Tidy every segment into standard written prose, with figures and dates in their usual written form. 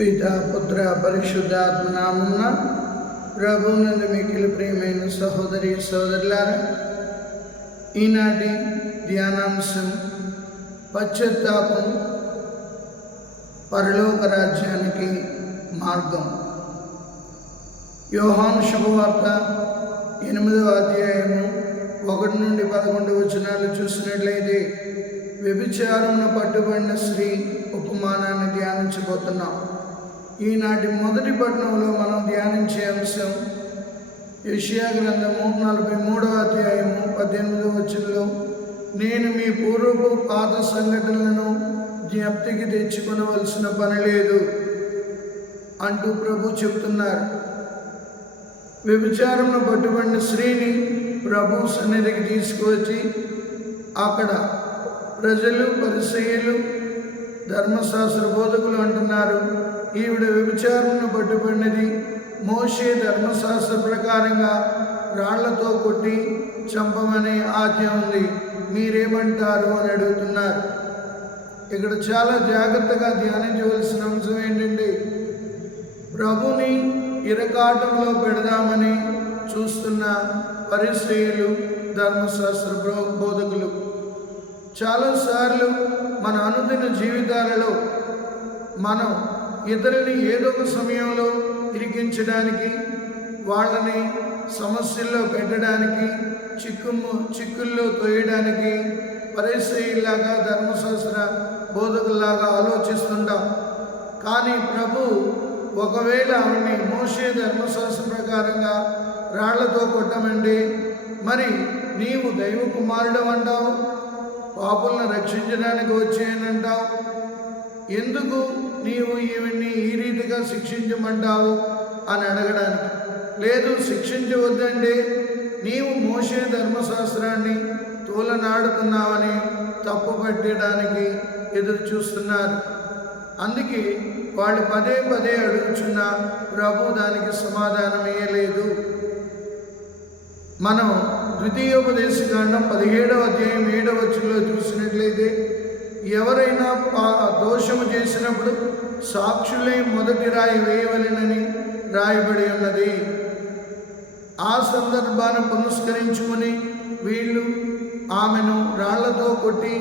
పితా పుత్ర పరిశుద్ధాత్మ నామమున ప్రభువునందు మిక్కిలి ప్రియమైన సహోదరి సోదరులారా, ఈనాటి ధ్యానాంశం పశ్చాత్తాపం పరలోక రాజ్యానికి మార్గం. యోహాను శుభవార్త 8వ అధ్యాయము 1 నుండి 11 వచనాలు చూసినట్లయితే వ్యభిచారమున పట్టుబడిన స్త్రీ ఉపమానాన్ని ధ్యానించబోతున్నాం. ఈనాటి మొదటి పట్టణంలో మనం ధ్యానించే అంశం యెషయా గ్రంథము 43వ అధ్యాయము 18వ వచనంలో, నేను మీ పూర్వపు పాత సంఘటనలను జ్ఞప్తికి తెచ్చుకొనవలసిన పని లేదు అంటూ ప్రభు చెబుతున్నారు. వ్యభిచారంలో పట్టుబడిన స్త్రీని ప్రభు సన్నిధికి తీసుకువచ్చి అక్కడ ప్రజలు, పరిసయ్యులు, ధర్మశాస్త్ర బోధకులు అంటున్నారు, ఈవిడ వ్యభిచారంను పట్టుబడినది, మోషే ధర్మశాస్త్ర ప్రకారంగా రాళ్లతో కొట్టి చంపమనే ఆజ్ఞ ఉంది, మీరేమంటారు అని అడుగుతున్నారు. ఇక్కడ చాలా జాగ్రత్తగా ధ్యానించవలసిన అంశం ఏంటంటే, ప్రభుని ఇరకాటంలో పెడదామని చూస్తున్న పరిసయ్యులు, ధర్మశాస్త్ర బోధకులు. చాలాసార్లు మన అనుదిన జీవితాలలో మనం ఇతరులని ఏదో ఒక సమయంలో ఇరికించడానికి, వాళ్ళని సమస్యల్లో పెట్టడానికి, చిక్కుల్లో తోయడానికి పరిసయ్యులాగా, ధర్మశాస్త్ర బోధకుల్లాగా ఆలోచిస్తుంటాం. కానీ ప్రభు ఒకవేళ ఆమెని మోషే ధర్మశాస్త్ర ప్రకారంగా రాళ్లతో కొట్టమండి, మరి నీవు దైవ కుమారుడు అంటావు, పాపులను రక్షించడానికి వచ్చేయనంటావు, ఎందుకు నీవు ఈవిడ్ని ఈ రీతిగా శిక్షించమంటావు అని అడగడానికి, లేదు శిక్షించవద్దండి, నీవు మోషే ధర్మశాస్త్రాన్ని తూలనాడుతున్నావని తప్పు పట్టడానికి ఎదురు చూస్తున్నారు. అందుకే వాళ్ళు పదే పదే అడుగుచున్న ప్రభు దానికి సమాధానం ఇయ్యలేదు. మనం ద్వితీయోపదేశకాండం 17వ అధ్యాయం 7వ వచనంలో చూసినట్లయితే, ఎవరైనా దోషము చేసినప్పుడు సాక్షులే మొదటి రాయి వేయవలెనని రాయబడి ఉన్నది. ఆ సందర్భాన్ని పునస్కరించుకొని వీళ్ళు ఆమెను రాళ్లతో కొట్టి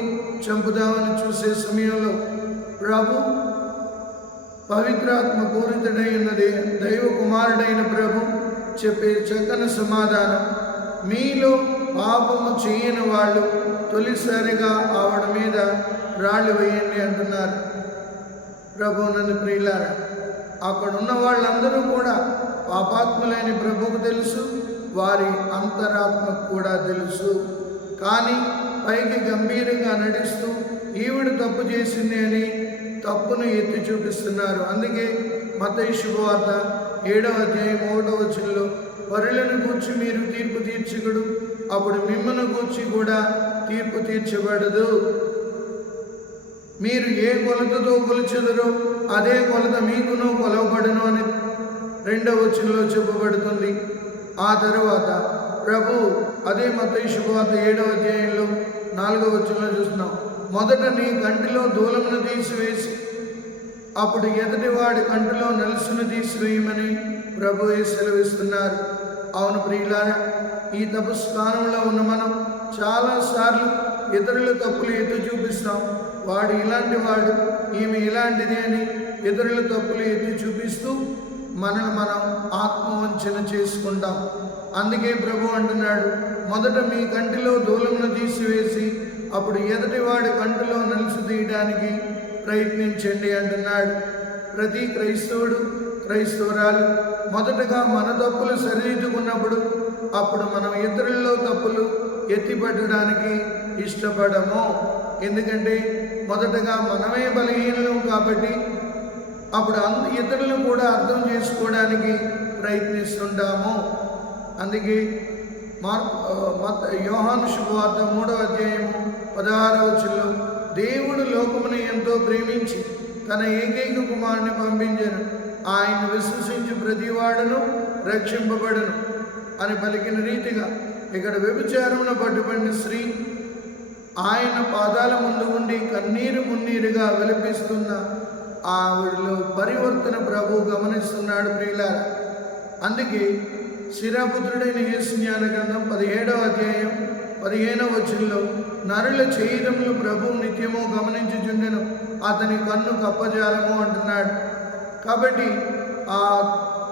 చంపుదామని చూసే సమయంలో ప్రభు పవిత్రాత్మ పూరితుడై ఉన్నది దైవ కుమారుడైన ప్రభు చెప్పే చక్కని సమాధానం, మీలో పాపము చేయని వాళ్ళు తొలిసారిగా ఆవిడ మీద రాళ్ళు వేయండి అంటున్నారు. ప్రభు నన్ను ప్రియులారా, అక్కడ ఉన్న వాళ్ళందరూ కూడా పాపాత్ములైన ప్రభువుకు తెలుసు, వారి అంతరాత్మకు కూడా తెలుసు. కానీ పైకి గంభీరంగా నడుస్తూ ఈవిడ తప్పు చేసింది అని తప్పును ఎత్తి చూపిస్తున్నారు. అందుకే మత్తయి శుభవార్త 7వ అధ్యాయం 1వ వచనంలో, పరులను గూర్చి మీరు తీర్పు తీర్చకుడు, అప్పుడు మిమ్మల్ని గూర్చి కూడా తీర్పు తీర్చబడదు. మీరు ఏ కొలతతో కొలిచెదరో అదే కొలత మీకును కొలవబడును అని 2వ వచనంలో చెప్పబడుతుంది. ఆ తరువాత ప్రభు అదే మత్తయి శుభవార్త 7వ అధ్యాయంలో 4వ వచనంలో చూస్తున్నాం, మొదట నీ కంటిలో దూలమును తీసివేసి అప్పుడు ఎదుటివాడి కంటిలో నలుసును తీసివేయమని ప్రభు సెలవిస్తున్నారు. అవును ప్రియులారా, ఈ తపస్కాలంలో ఉన్న మనం చాలాసార్లు ఇతరుల తప్పులు ఎత్తి చూపిస్తాం. వాడు ఇలాంటి వాడు, ఈమె ఇలాంటిది అని ఇతరుల తప్పులు ఎత్తి చూపిస్తూ మనల్ని మనం ఆత్మవంచన చేసుకుంటాం. అందుకే ప్రభు అంటున్నాడు, మొదట మీ కంటిలో దూలమును తీసివేసి అప్పుడు ఎదుటివాడి కంటిలో నలుసు తీయడానికి ప్రయత్నించండి అంటున్నాడు. ప్రతి క్రైస్తవుడు, క్రైస్తవురాలు మొదటగా మన తప్పులు సరిదిద్దుకున్నప్పుడు అప్పుడు మనం ఇతరుల్లో తప్పులు ఎత్తిపట్టడానికి ఇష్టపడము. ఎందుకంటే మొదటగా మనమే బలహీనలు కాబట్టి అప్పుడు ఇతరులను కూడా అర్థం చేసుకోవడానికి ప్రయత్నిస్తుంటాము. అందుకే యోహాను శుభవార్త 3వ అధ్యాయము 16వ వచనంలో, దేవుడు లోకమును ఎంతో ప్రేమించి తన ఏకైక కుమారుని పంపించెను, ఆయన విశ్వసించి ప్రతివాడును రక్షింపబడును అని పలికిన రీతిగా ఇక్కడ వ్యభిచారమున పట్టుబడిన స్త్రీ ఆయన పాదాల ముందు ఉండి కన్నీరు మున్నీరుగా విలపిస్తున్న ఆవిడలో పరివర్తన ప్రభు గమనిస్తున్నాడు ప్రియులారా. అందుకే శిరాపుత్రుడైన యేసు జ్ఞాన గ్రంథం 17వ అధ్యాయం 15వ వచనంలో నరుల చేయడములు ప్రభు నిత్యము గమనించుచుండెను, అతని కన్ను కప్పజాలము అంటున్నాడు. కాబట్టి ఆ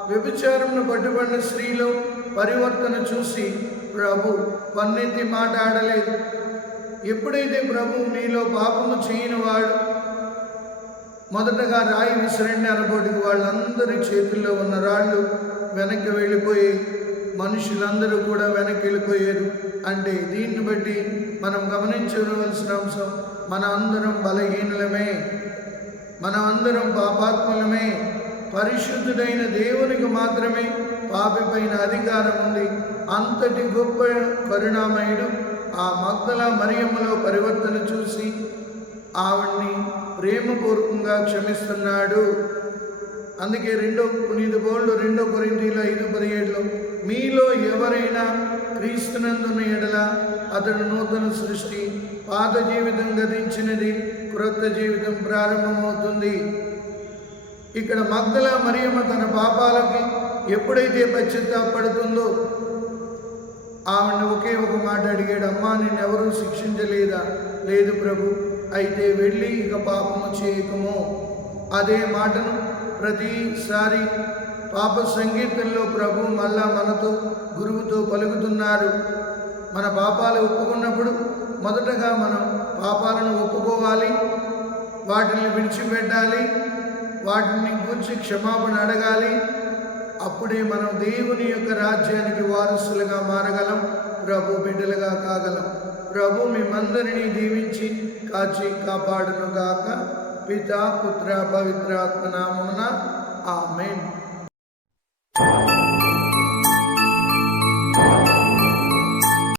వ్యభిచారమును పట్టుబడిన స్త్రీలో పరివర్తన చూసి ప్రభు పన్నెత్తి మాట్లాడలేదు. ఎప్పుడైతే ప్రభు మీలో పాపము చేయని వాడు మొదటగా రాయి విసిరండి అనబోటికి వాళ్ళందరి చేతుల్లో ఉన్న రాళ్ళు వెనక్కి వెళ్ళిపోయి మనుషులందరూ కూడా వెనక్కి వెళ్ళిపోయారు. అంటే దీన్ని బట్టి మనం గమనించవలసిన అంశం, మన అందరం బలహీనులమే, మనం అందరం పాపాత్ములమే. పరిశుద్ధుడైన దేవునికి మాత్రమే పాపి పైన అధికారం ఉంది. అంతటి గొప్ప కరుణామయుడు ఆ మగ్దల మరియమ్మలో పరివర్తన చూసి ఆవిడ్ని ప్రేమపూర్వకంగా క్షమిస్తున్నాడు. అందుకే 2 కొరింథీయుల 5:17లో మీలో ఎవరైనా క్రీస్తునందున్న ఎడల అతడు నూతన సృష్టి, పాత జీవితం గతించినది, క్రొత్త జీవితం ప్రారంభమవుతుంది. ఇక్కడ మగ్దల మరియమ్మ తన పాపాలకి ఎప్పుడైతే పశ్చాత్తాపడుతుందో ఆమెను ఒకే ఒక మాట అడిగాడు, అమ్మా నిన్నెవరూ శిక్షించలేదా? లేదు ప్రభు. అయితే వెళ్ళి ఇక పాపము చేయకము. అదే మాటను ప్రతిసారి పాప సంగీతంలో ప్రభు మళ్ళా మనతో గురువుతో పలుకుతున్నారు. మన పాపాలు ఒప్పుకున్నప్పుడు మొదటగా మనం పాపాలను ఒప్పుకోవాలి, వాటిని విడిచిపెట్టాలి, వాటిని గురించి క్షమాపణ అడగాలి. అప్పుడే మనం దేవుని యొక్క రాజ్యానికి వారసులుగా మారగలం, ప్రభు బిడ్డలుగా కాగలం. ప్రభు మిమ్మందరినీ దీవించి కాచి కాపాడును గాక. పితా పుత్ర పవిత్రాత్మ నామమున ఆమేన్.